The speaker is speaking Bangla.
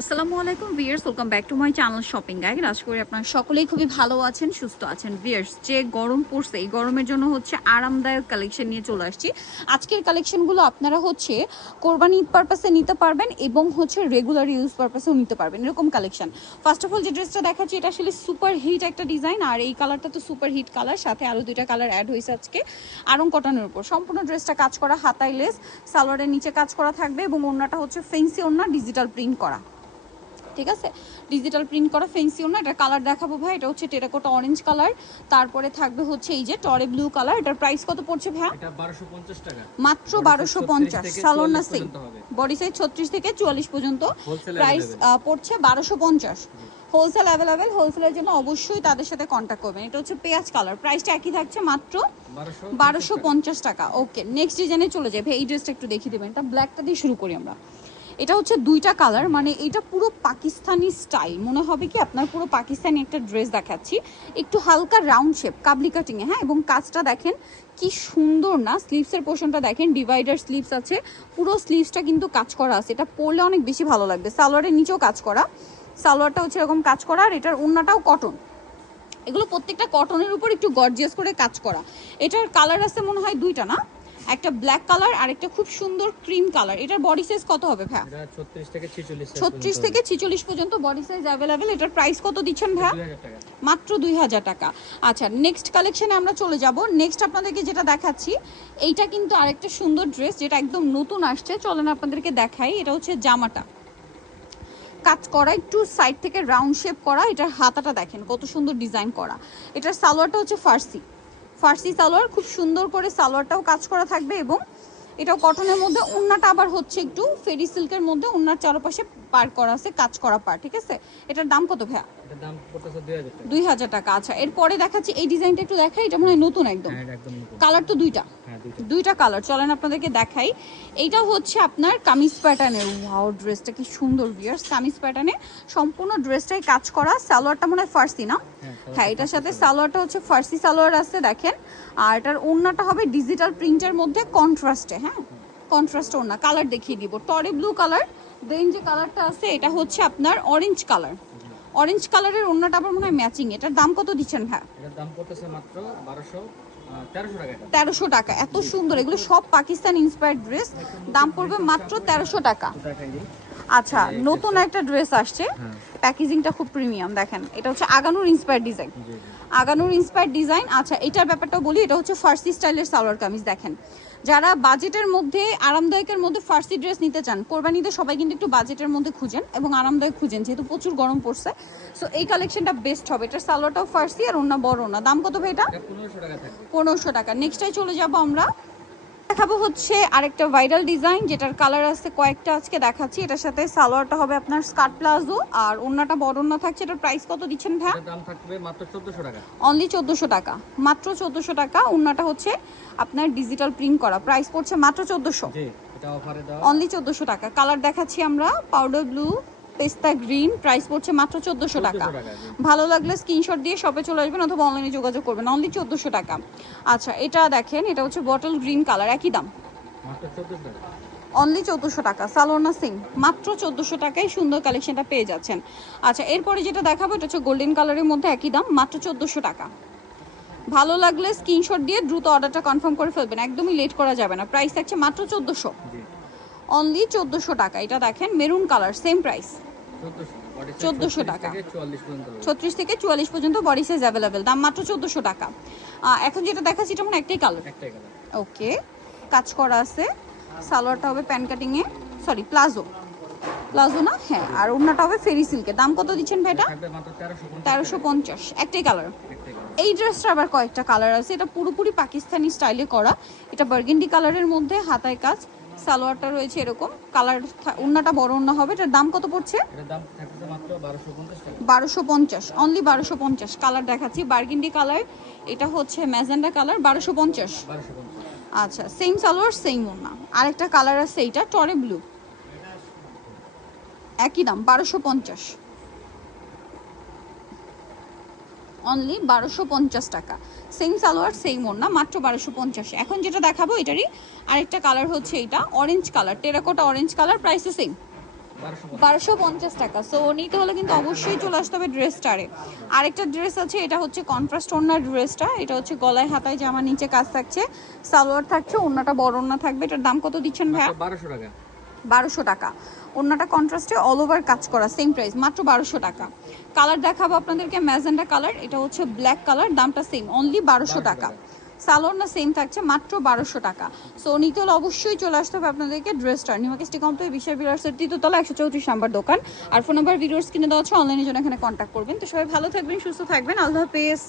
আসসালামু আলাইকুম viewers, welcome back to my channel shopping guide. আশা করি আপনারা সকলেই খুবই ভালো আছেন, সুস্থ আছেন। ভিউয়ার্স, যে গরম পড়ছে এই গরমের জন্য আরামদায়ক কালেকশন নিয়ে চলে আসছি। আজকের কালেকশনগুলো আপনারা কোরবানি ঈদ পারপাসে নিতে পারবেন এবং রেগুলার ইউজ পারপাসেও নিতে পারবেন, এরকম কালেকশন। ফার্স্ট অফ অল যে ড্রেসটা দেখাচ্ছি এটা আসলে সুপার হিট একটা ডিজাইন, আর এই কালারটা তো সুপার হিট কালার, সাথে আরও দুইটা কালার অ্যাড হয়েছে আজকে আরং কটনের উপর। সম্পূর্ণ ড্রেসটা কাজ করা, হাতায় লেস, সালোয়ারের নিচে কাজ করা থাকবে এবং ওড়নাটা ফেন্সি ওড়না, ডিজিটাল প্রিন্ট করা। ঠিক আছে, ডিজিটাল প্রিন্ট করা ফেন্সি ওড়না। এটার কালার দেখাবো ভাই, এটা টেরাকোটা অরেঞ্জ কালার, তারপরে থাকবে এই যে টরে ব্লু কালার। এটার প্রাইস কত পড়ছে ভাই? এটা 1250 টাকা, মাত্র 1250। সালোয়ার না সিং, বডি সাইজ 36 থেকে 44 পর্যন্ত, প্রাইস পড়ছে 1250। হোলসেল অ্যাভেলেবেল, হোলসেলের জন্য অবশ্যই তাদের সাথে কন্ট্যাক্ট করবেন। এটা পেঁয়াজ কালার, প্রাইসটা একই থাকছে মাত্র 1250 টাকা। ওকে, নেক্সট ডিজাইনে চলে যাই ভাই। এই ড্রেসটা একটু দেখিয়ে দেবেন, এটা ব্ল্যাকটা দিয়ে শুরু করি আমরা। এটা দুইটা কালার, মানে এটা পুরো পাকিস্তানি স্টাইল, মনে হবে কি আপনার পুরো পাকিস্তানি একটা ড্রেস দেখাচ্ছি। একটু হালকা রাউন্ড শেপ, কাবলি কাটিংয়ে, হ্যাঁ, এবং কাজটা দেখেন কি সুন্দর না। স্লিভসের পোর্শনটা দেখেন, ডিভাইডার স্লিভস আছে, পুরো স্লিভসটা কিন্তু কাজ করা আছে। এটা পরলে অনেক বেশি ভালো লাগবে। সালোয়ারের নিচেও কাজ করা, সালোয়ারটা এরকম কাজ করা, আর এটার ওড়নাটাও কটন। এগুলো প্রত্যেকটা কটনের উপর একটু গর্জিয়াস করে কাজ করা। এটার কালার আছে মনে হয় দুইটা, না একটা ব্ল্যাক কালার আর একটা খুব সুন্দর ক্রিম কালার। এটার বডি সাইজ কত হবে ভাই? 36 থেকে 46 পর্যন্ত বডি সাইজ অ্যাভেলেবেল। এটার প্রাইস কত দিচ্ছেন ভাই? মাত্র 2000 টাকা। আচ্ছা, নেক্সট কালেকশনে আমরা চলে যাব। নেক্সট আপনাদেরকে যেটা দেখাচ্ছি, এইটা কিন্তু আরেকটা সুন্দর ড্রেস, যেটা একদম নতুন আসছে। চলেন আপনাদেরকে দেখাই। এটা জামাটা কাজ করা, একটু সাইড থেকে রাউন্ড শেপ করা। এটার হাতাটা দেখেন কত সুন্দর ডিজাইন করা। এটার সালোয়ারটা ফার্সি সালোয়ার, খুব সুন্দর করে সালোয়ারটাও কাজ করা থাকবে এবং এটাও কটনের মধ্যে। ওড়নাটা আবার একটু ফেরি সিল্কের মধ্যে, ওড়নার চারপাশে পার করা আছে, কাজ করা পার। ঠিক আছে, এটার দাম কত ভাইয়া? এটার দাম পড়তেছে 2000 টাকা। আচ্ছা, এরপরে দেখাচ্ছি এই ডিজাইনটা, একটু দেখাই। এটা মনে হয় নতুন একদম, কালার তো দুইটা কালার। চলেন আপনাদেরকে দেখাই। এইটা আপনার কামিজ প্যাটার্নের। ওয়াও, ড্রেসটা কি সুন্দর ভিউয়ার্স, কামিজ প্যাটার্নে সম্পূর্ণ ড্রেসটাই কাজ করা। সালোয়ারটা মনে হয় ফার্সি, না? হ্যাঁ, এটার সাথে সালোয়ারটা ফার্সি সালোয়ার আছে দেখেন। আর এটার ওড়নাটা হবে ডিজিটাল প্রিন্টের মধ্যে কন্ট্রাস্টে, হ্যাঁ, কন্ট্রাস্ট ওড়না। কালার দেখিয়ে দিব, টরে ব্লু কালার। দেন যে কালারটা আছে এটা আপনার অরেঞ্জ কালার। অরেঞ্জ কালারের ওড়নাটা আবার মনে হয় ম্যাচিং। এটার দাম কত দিচ্ছেন ভাই? এটার দাম পড়তেছে মাত্র 1300 টাকা। 1300 টাকা। এত সুন্দর, এগুলো সব পাকিস্তান ইন্সপায়ার্ড ড্রেস, দাম পড়বে মাত্র 1300 টাকা। আচ্ছা, নতুন একটা ড্রেস আসছে, প্যাকেজিংটা খুব প্রিমিয়াম দেখেন। এটা Aganoor inspired design, Aganoor inspired design. আচ্ছা, এটার ব্যাপারটাও বলি। এটা ফার্সি স্টাইলের সালোয়ার কামিজ দেখেন। যারা বাজেটের মধ্যে, আরামদায়কের মধ্যে ফার্সি ড্রেস নিতে চান, কোরবানিতে সবাই কিন্তু একটু বাজেটের মধ্যে খুঁজেন এবং আরামদায়ক খুঁজেন, যেহেতু প্রচুর গরম পড়ছে। সো এই কালেকশনটা বেস্ট হবে। এটার সালোয়ারটাও ফার্সি আর ওড়না বড় না। দাম কত ভাই এটা? 1500 টাকা। নেক্সটটাই চলে যাব আমরা। দেখাবো আরেকটা ভাইরাল ডিজাইন, যেটার কালার আছে কয়েকটা, আজকে দেখাচ্ছি। এটার সাথে সালোয়ারটা হবে আপনার স্কার্ট প্লাজো, আর ওড়নাটা বড় ওড়না থাকছে। এটার প্রাইস কত দিচ্ছেন ভাই? দাম থাকবে মাত্র 1400 টাকা। অনলি 1400 টাকা, মাত্র 1400 টাকা। ওড়নাটা আপনার ডিজিটাল প্রিন্ট করা, প্রাইস পড়ছে মাত্র 1400। জি, এটা অফারে দাও, অনলি 1400 টাকা। কালার দেখাচ্ছি আমরা, পাউডার ব্লু, পেস্তা গ্রিন, প্রাইস পড়ছে মাত্র 1400 টাকা। ভালো লাগলে স্ক্রিনশট দিয়ে শপে চলে আসবেন অথবা অনলাইনে যোগাযোগ করবেন। অনলি 1400 টাকা। আচ্ছা, এটা দেখেন, এটা বটল গ্রিন কালার, একই দাম, মাত্র 1400 টাকা। অনলি 1400 টাকা। সালোনা সিং, মাত্র 1400 টাকায় সুন্দর কালেকশনটা পেয়ে যাচ্ছেন। আচ্ছা, এরপরে যেটা দেখাবো এটা গোল্ডেন কালারের মধ্যে, একই দাম, মাত্র 1400 টাকা। ভালো লাগলে স্ক্রিনশট দিয়ে দ্রুত অর্ডারটা কনফার্ম করে ফেলবেন, একদমই লেট করা যাবে না। প্রাইস থাকছে মাত্র 1400, অনলি 1400 টাকা। এটা দেখেন মেরুন কালার, সেম প্রাইস 1400 টাকা। 36 থেকে 44 পর্যন্ত বডি সাইজ অ্যাভেলেবেল, দাম মাত্র 1400 টাকা। এখন যেটা দেখাচ্ছি এটা মানে একটাই কালার। ওকে, কাজ করা আছে। সালোয়ারটা হবে প্যান কাটিংয়ে, সরি প্লাজো, প্লাজো না, হ্যাঁ, আর ওড়নাটা হবে ফেরি সিল্কের। দাম কত দিচ্ছেন ভাইটা? 1350, একটাই কালার। এই ড্রেসটা আবার কয়েকটা কালার আছে। এটা পুরোপুরি পাকিস্তানি স্টাইলে করা। এটা বার্গেন্ডি কালারের মধ্যে, হাতায় কাজ, সালোয়ারটা রয়েছে এরকম কালার, ওড়নাটা বড় ওড়না হবে। এটার দাম কত পড়ছে? এটার দাম থাকছে মাত্র 1250 টাকা। 1250, অনলি 1250। কালার দেখাচ্ছি, বার্গেন্ডি কালার, এটা ম্যাজেন্ডা কালার, 1250। আচ্ছা, সেম সালোয়ার সেম ওড়না। আরেকটা কালার আছে, এইটা টরে ব্লু, একই দাম, 1250, অনলি 1250 টাকা। সেম সালোয়ার সেম ওড়না, মাত্র 1250। এখন যেটা দেখাবো এটারই আরেকটা কালার এইটা orange colour, terracotta orange colour, প্রাইসও সেম, 1250 টাকা। সো নিতে হলে কিন্তু অবশ্যই চলে আসতে হবে ড্রেসটারে। আরেকটা ড্রেস আছে, এটা হচ্ছে কন্ট্রাস্ট ওড়নার ড্রেসটা, এটা হচ্ছে গলায় হাতায় জামা নিচে কাজ থাকছে, সালোয়ার থাকছে, ওড়নাটা বড় ওড়না থাকবে। এটার দাম কত দিচ্ছেন ভাইয়া? 1200 টাকা। 1200 টাকা। ওড়নাটা কন্ট্রাস্টে অল ওভার কাজ করা, সেম প্রাইস মাত্র 1200 টাকা। কালার দেখাবো আপনাদেরকে ম্যাজেন্ডা কালার, এটা হচ্ছে ব্ল্যাক কালার, দামটা সেম অনলি 1200 টাকা। সালোয়ার না সেম থাকছে, মাত্র 1200 টাকা। সো নিতে হলে অবশ্যই চলে আসতে হবে আপনাদেরকে ড্রেসটা। নিউমার্কেট কমপ্লেক্স বিশাল বিলার্সের তৃতীয়তলা 134 নাম্বার দোকান। আর ফোন নাম্বার ভিডিওস কিনে দেওয়া হচ্ছে, অনলাইনের জন্য এখানে কন্ট্যাক্ট করবেন। তো সবাই ভালো থাকবেন, সুস্থ থাকবেন, আল্লাহ হাফেজ।